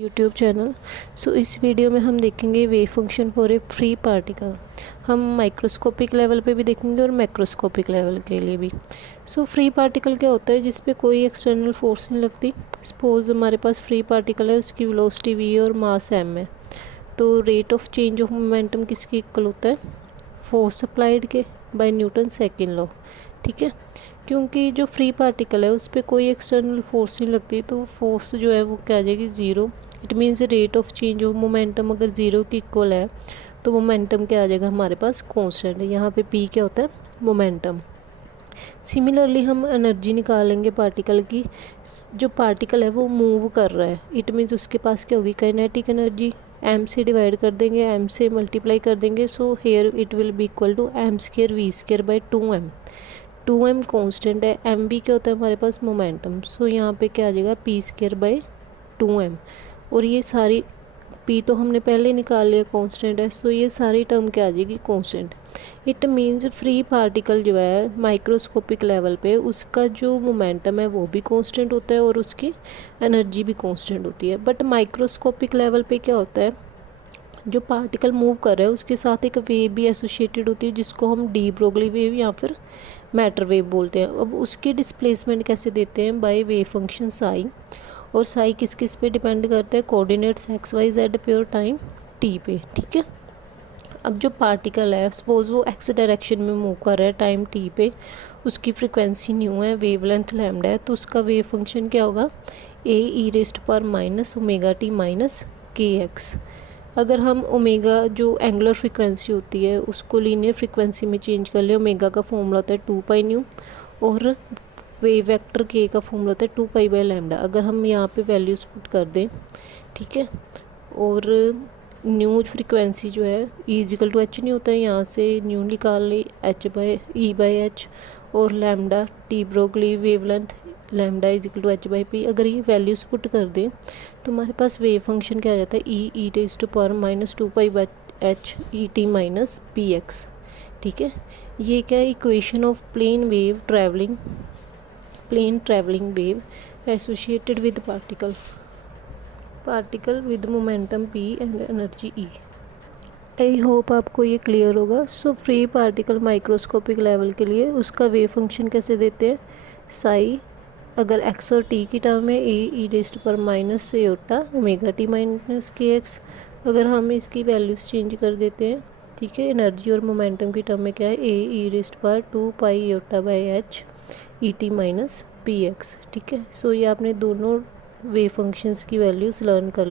YouTube channel. इस video में हम देखेंगे wave function for a free particle. हम माइक्रोस्कोपिक लेवल पे भी देखेंगे और मैक्रोस्कोपिक लेवल के लिए भी। फ्री पार्टिकल क्या होता है? जिस पे कोई एक्सटर्नल फोर्स नहीं लगती। सपोज हमारे पास फ्री पार्टिकल है, उसकी वेलोसिटी v और मास m है। तो rate of change of momentum किसके इक्वल होता है? फोर्स अप्लाइड के बाय न्यूटन सेकेंड लॉ। ठीक है, क्योंकि जो फ्री पार्टिकल है उस पर कोई एक्सटर्नल फोर्स नहीं लगती, तो फोर्स जो है वो क्या आ जाएगी? Zero. It means rate of change of momentum अगर ज़ीरो की इक्वल है तो मोमेंटम क्या आ जाएगा हमारे पास? कांस्टेंट। यहाँ पे पी क्या होता है? मोमेंटम। सिमिलरली हम एनर्जी निकालेंगे पार्टिकल की। जो पार्टिकल है वो मूव कर रहा है, इट मीन्स उसके पास क्या होगी? Kinetic energy. एम से डिवाइड कर देंगे, एम से मल्टीप्लाई कर देंगे, so here it will be equal to M square V square by 2m। 2m constant है, एम भी क्या होता है हमारे पास? मोमेंटम। यहाँ पे क्या आ जाएगा? P square by 2m। और ये सारी पी तो हमने पहले निकाल लिया कांस्टेंट है, ये सारी टर्म क्या आ जाएगी? Constant. It means free particle जो है माइक्रोस्कोपिक लेवल पे उसका जो मोमेंटम है वो भी कांस्टेंट होता है और उसकी एनर्जी भी कांस्टेंट होती है। बट माइक्रोस्कोपिक लेवल पे क्या होता है? जो पार्टिकल मूव कर रहा है उसके साथ एक वेव भी एसोसिएटेड होती है, जिसको हम डी ब्रोगली वेव या फिर मैटर वेव बोलते हैं। अब उसकी डिस्प्लेसमेंट कैसे देते हैं? By wave function psi. और साई किस किस पे डिपेंड करता है? कोऑर्डिनेट्स एक्स वाई जेड पे और टाइम टी पे। ठीक है, अब जो पार्टिकल है सपोज वो एक्स डायरेक्शन में मूव कर रहा है टाइम टी पे, उसकी फ्रिक्वेंसी न्यू है, वेवलेंथ लैम्डा है, तो उसका वेव फंक्शन क्या होगा? ए ई रेस्ट पर माइनस ओमेगा टी माइनस के एक्स। अगर हम ओमेगा जो एंगुलर फ्रिक्वेंसी होती है उसको लीनियर फ्रिक्वेंसी में चेंज कर ले, ओमेगा का फॉर्मूला होता है 2 पाई न्यू और वेव वेक्टर के का फॉर्मूला होता है 2 पाई बाय लैम्डा। अगर हम यहाँ पे वैल्यूज पुट कर दें, ठीक है, और न्यू फ्रिक्वेंसी जो है इजिकल टू एच नहीं होता है, यहाँ से न्यू निकाल ली H by E by H, और lambda de Broglie wavelength lambda equal to H by P. अगर ये वैल्यूज पुट कर दें तो हमारे पास वेव फंक्शन क्या आ जाता है? ई टेज to power minus 2 pi by H E T minus P X. ठीक है, ये क्या है? Equation of plane travelling wave associated with particle with momentum p and energy e। I hope आपको ये क्लियर होगा। फ्री पार्टिकल माइक्रोस्कोपिक लेवल के लिए उसका वेव फंक्शन कैसे देते हैं? साई अगर x और t की टर्म है ए ई रेस्ट पर minus aorta omega T minus के एक्स। अगर हम इसकी वैल्यूज चेंज कर देते हैं, ठीक है, एनर्जी और मोमेंटम की टर्म में क्या है? ए ई रेस्ट पर 2 pi iota by H E T minus P X. ठीक है, ये आपने दोनों वेव फंक्शंस की वैल्यूज लर्न कर